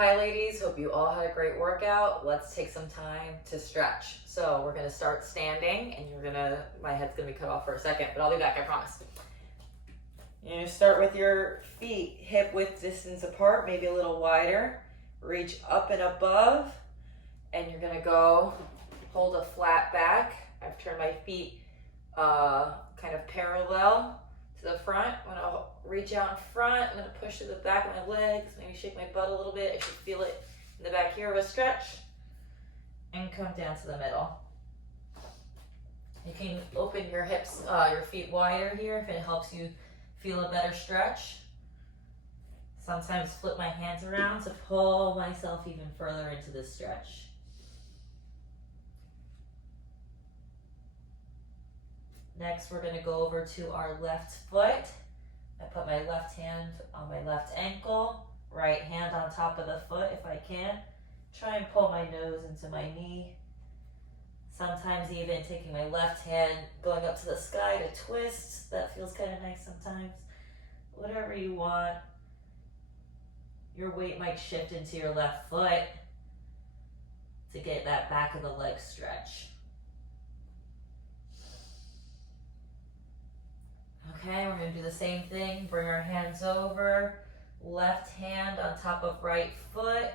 Hi ladies, hope you all had a great workout. Let's take some time to stretch. So we're gonna start standing and my head's gonna be cut off for a second, but I'll be back, I promise. You're gonna start with your feet hip width distance apart, maybe a little wider. Reach up and above, and you're gonna go hold a flat back. I've turned my feet kind of parallel to the front. I'm gonna reach out in front. I'm gonna push to the back of my legs, maybe shake my butt a little bit. I should feel it in the back here of a stretch. And come down to the middle. You can open your hips, your feet wider here if it helps you feel a better stretch. Sometimes flip my hands around to pull myself even further into this stretch. Next, we're gonna go over to our left foot. I put my left hand on my left ankle, right hand on top of the foot if I can. Try and pull my nose into my knee. Sometimes even taking my left hand, going up to the sky to twist. That feels kind of nice sometimes. Whatever you want. Your weight might shift into your left foot to get that back of the leg stretch. Okay, we're gonna do the same thing. Bring our hands over, left hand on top of right foot,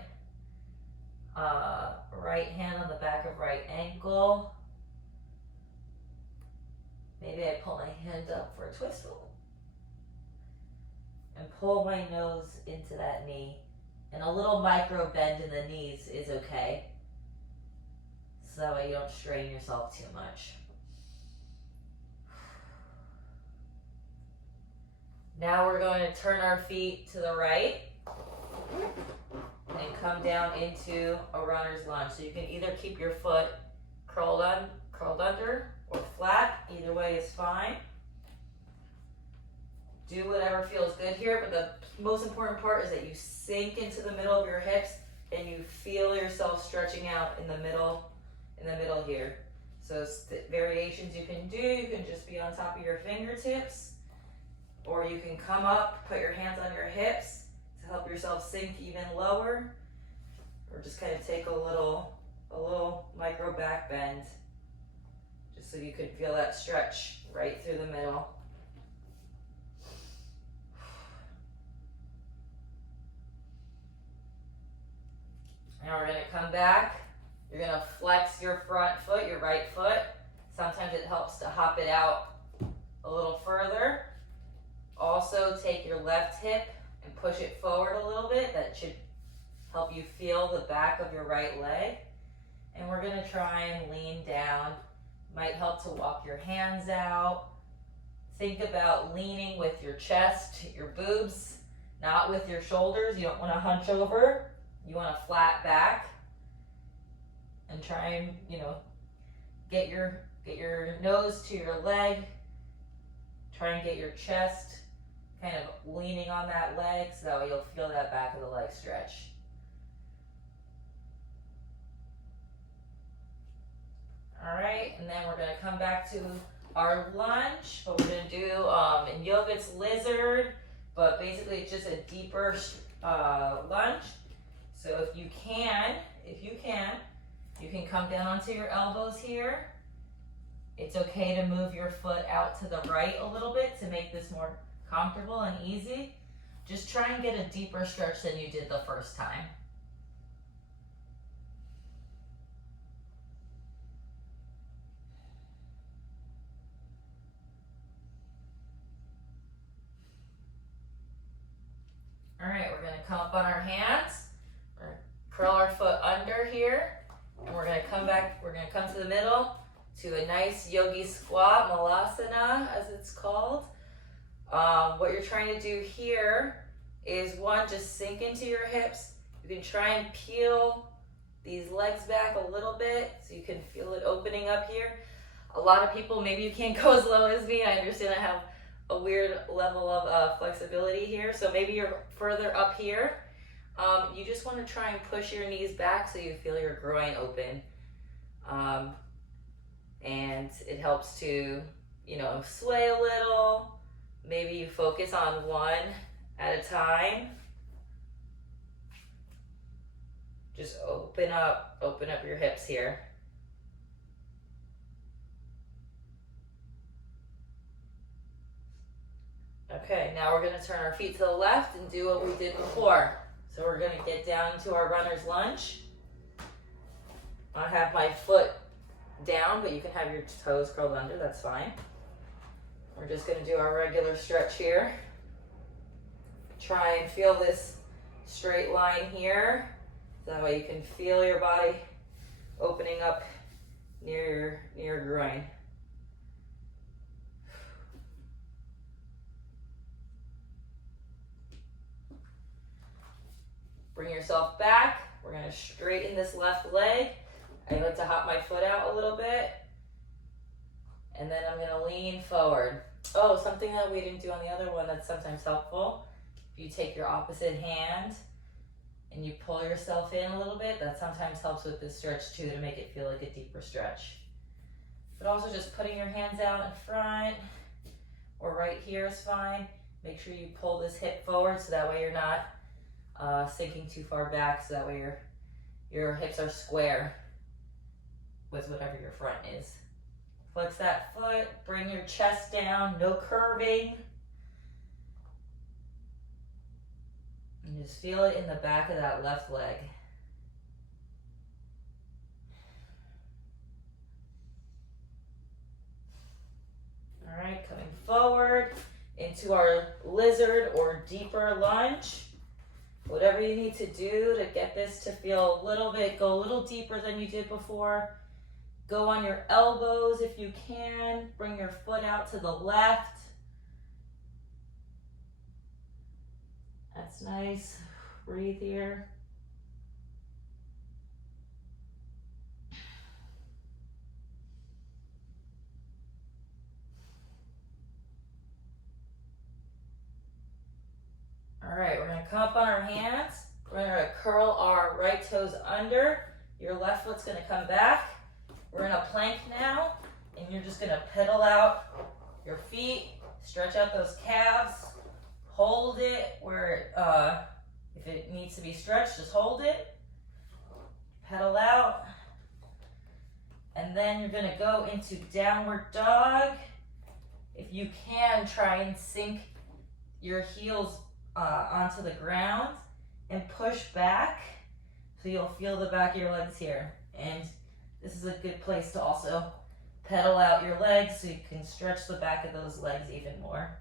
right hand on the back of right ankle. Maybe I pull my hand up for a twist. And pull my nose into that knee. And a little micro bend in the knees is okay. So that way you don't strain yourself too much. Now we're going to turn our feet to the right and come down into a runner's lunge. So you can either keep your foot curled under or flat. Either way is fine. Do whatever feels good here, but the most important part is that you sink into the middle of your hips and you feel yourself stretching out in the middle here. So variations you can do, you can just be on top of your fingertips, or you can come up, put your hands on your hips to help yourself sink even lower, or just kind of take a little micro back bend, just so you can feel that stretch right through the middle. Now we're gonna come back. You're gonna flex your front foot, your right foot. Sometimes it helps to hop it out a little further. Also take your left hip and push it forward a little bit. That should help you feel the back of your right leg. And we're gonna try and lean down. Might help to walk your hands out. Think about leaning with your chest, your boobs, not with your shoulders. You don't wanna hunch over. You want a flat back, and try and, get your nose to your leg. Try and get your chest kind of leaning on that leg, so that way you'll feel that back of the leg stretch. All right, and then we're gonna come back to our lunge. What we're gonna do, in yoga it's lizard, but basically it's just a deeper lunge. So if you can, you can come down onto your elbows here. It's okay to move your foot out to the right a little bit to make this more comfortable and easy. Just try and get a deeper stretch than you did the first time. All right, we're gonna come up on our hands. Curl our foot under here, and we're gonna come back, we're gonna come to the middle to a nice yogi squat, malasana as it's called. What you're trying to do here is one, just sink into your hips. You can try and peel these legs back a little bit so you can feel it opening up here. A lot of people, maybe you can't go as low as me. I understand I have a weird level of flexibility here, so maybe you're further up here. You just want to try and push your knees back so you feel your groin open. And it helps to, sway a little. Maybe you focus on one at a time. Just open up your hips here. Okay, now we're gonna turn our feet to the left and do what we did before. So we're gonna get down into our runner's lunge. I have my foot down, but you can have your toes curled under, that's fine. We're just gonna do our regular stretch here. Try and feel this straight line here. That way you can feel your body opening up near your groin. Bring yourself back. We're gonna straighten this left leg. I like to hop my foot out a little bit. And then I'm gonna lean forward. Oh, something that we didn't do on the other one that's sometimes helpful. If you take your opposite hand and you pull yourself in a little bit, that sometimes helps with this stretch too, to make it feel like a deeper stretch. But also just putting your hands out in front or right here is fine. Make sure you pull this hip forward so that way you're not sinking too far back, so that way your hips are square with whatever your front is. Flex that foot, bring your chest down, no curving. And just feel it in the back of that left leg. All right, coming forward into our lizard or deeper lunge. Whatever you need to do to get this to feel a little bit, go a little deeper than you did before. Go on your elbows if you can. Bring your foot out to the left. That's nice. Breathe here. All right, we're gonna come up on our hands. We're gonna curl our right toes under. Your left foot's gonna come back. We're in a plank now, and you're just gonna pedal out your feet, stretch out those calves, hold it where, if it needs to be stretched, just hold it, pedal out, and then you're gonna go into downward dog. If you can, try and sink your heels onto the ground and push back, so you'll feel the back of your legs here. And this is a good place to also pedal out your legs so you can stretch the back of those legs even more.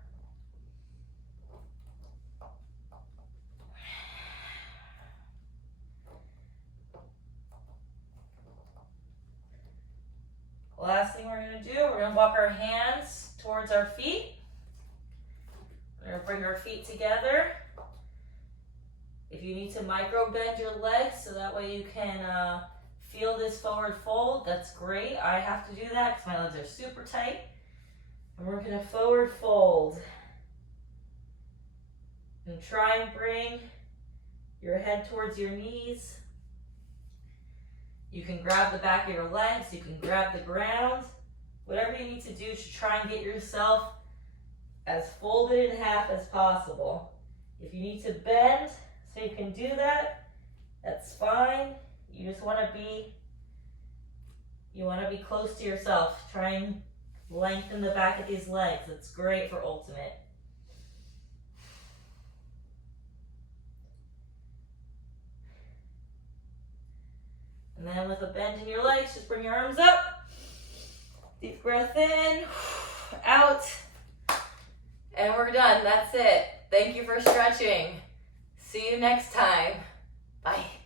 Last thing we're going to do, we're going to walk our hands towards our feet. We're going to bring our feet together. If you need to micro bend your legs so that way you can feel this forward fold, that's great. I have to do that because my legs are super tight. And we're going to forward fold. And try and bring your head towards your knees. You can grab the back of your legs, you can grab the ground. Whatever you need to do to try and get yourself as folded in half as possible. If you need to bend so you can do that, that's fine. You just want to be close to yourself. Try and lengthen the back of these legs. It's great for ultimate. And then with a bend in your legs, just bring your arms up. Deep breath in, out, and we're done. That's it. Thank you for stretching. See you next time. Bye.